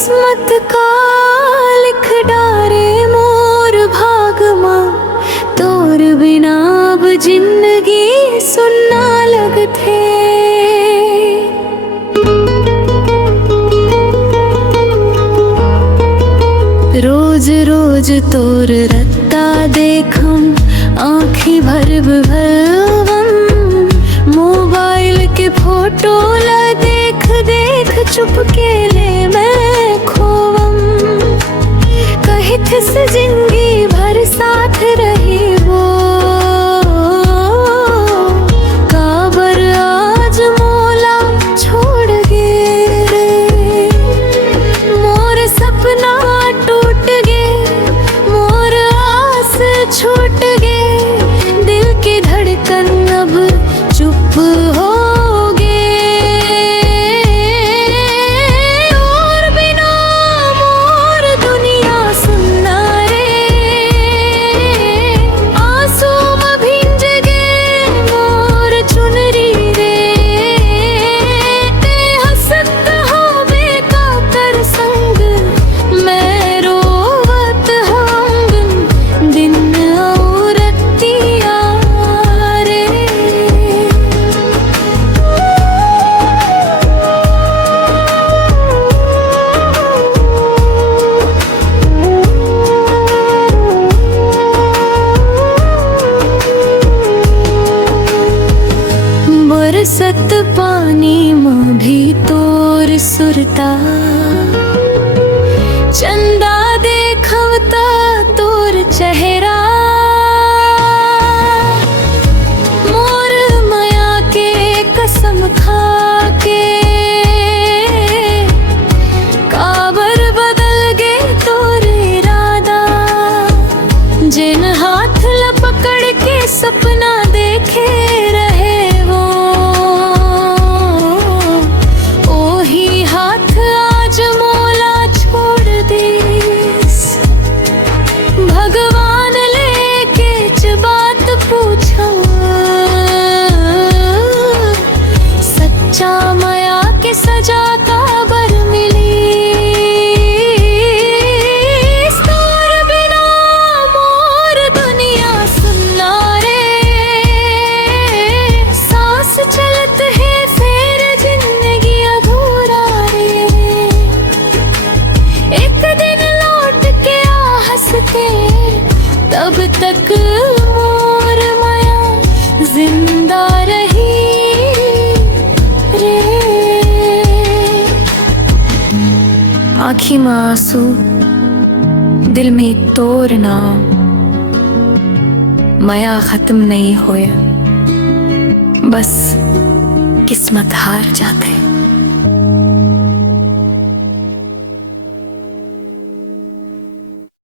किस्मत का लिख डारे मोर भाग मां, तोर बिना अब जिंदगी सुनना लगथे। रोज रोज तोर रत्ता देखम आँखी भर भरवम, मोबाइल के फोटो ला देख देख चुपके ले मैं खोवम। कहित से जिंदगी भर साथ रही वो, काबर आज मोला छोड़ गे रे। मोर सपना टूट गे, मोर आस छूट गे, दिल की धड़कन अब चुप हो बरसत पानी में भी तोर सुरता, चंदा देखवता तोर चेहरा। मोर माया के कसम खा के काबर बदल गे तोर इरादा। जिन हाथ ला पकड़ के सपना देखे रहे वो, ओही हाथ आज मोला छोड़ दीस। भगवान लेके च बात पूछा, सच्चा माया के सजा काबर मिली। तोर बिना मोर दुनिया सुन्ना रे, सांस चलत है फिर जिंदगी अधूरा रे। एक दिन लौट के आ हंस के, तब तक मोर माया जिंदा रही रे। आँखी में आंसू, दिल में तोर नाम, माया खत्म नहीं होया, बस किस्मत हार जाते।